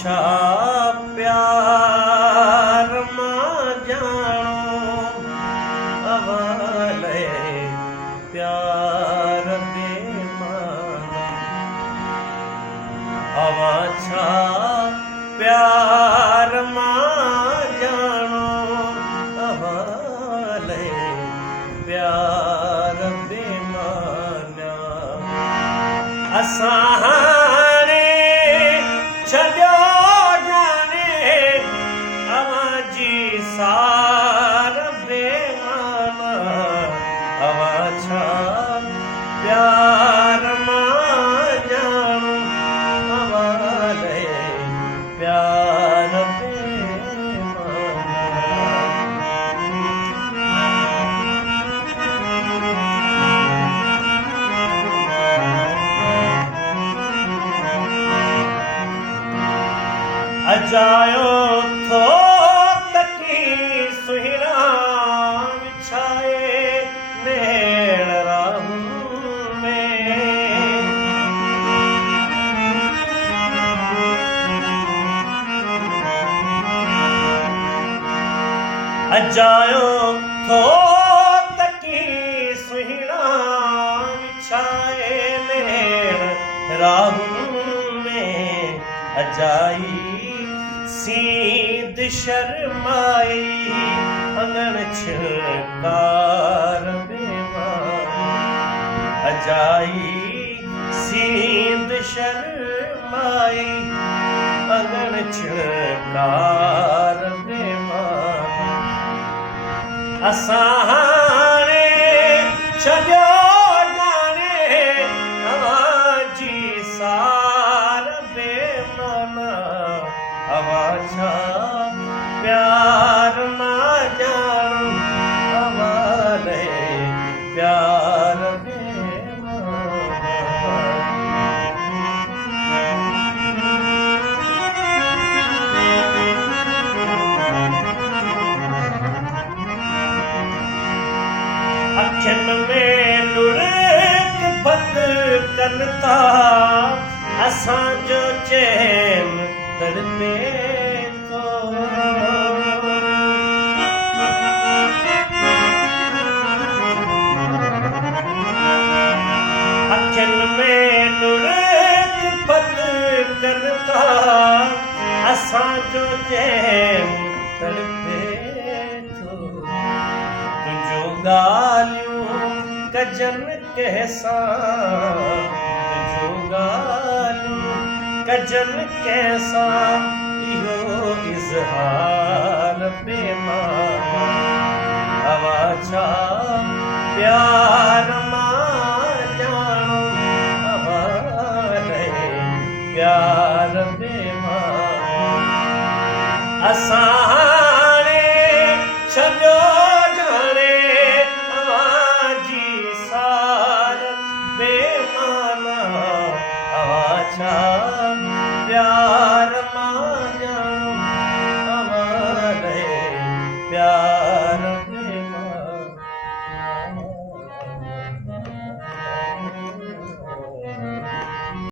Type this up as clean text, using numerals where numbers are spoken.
छा प्यार मां ॼाणो अवाले प्यार बेमाना अवा छा प्यार मां ॼाणो अवाले प्यार बेमाना असां हाणे छॾियो ॼाणे अवां जी सार बेमाना अवां छा प्यार मां ॼाणो अवाले प्यार अजायो थो तकी सुहिणा विछाए नेड़ राहुं में अजायो थो तकी सुहिणा विछाए नेड़ राहुं में अजाई सीद शर्माई अंगण छिड़कार बेमाना अजाई सीद शर्माई अंगण छिड़कार बेमाना असां हाणे छॾियो ॼाणे अवां जी सार बेमाना अवां छा प्यार मां ॼाणो अवाले प्यार अखियुनि में लुढ़क भत कनि था असांजो चैन तड़पे थो अखियुनि में लुढ़क भत कनि था असांजो चैन तड़पे थो तुंहिंजो ॻाल्हियूं कजनि कंहिंसां तुंहिंजो ॻाल्हियूं कजनि कंहिंसां इहो इज़हार बेमाना अवां छा प्यार मां ॼाणो अवाले प्यार बेमाना असां हाणे छॾियो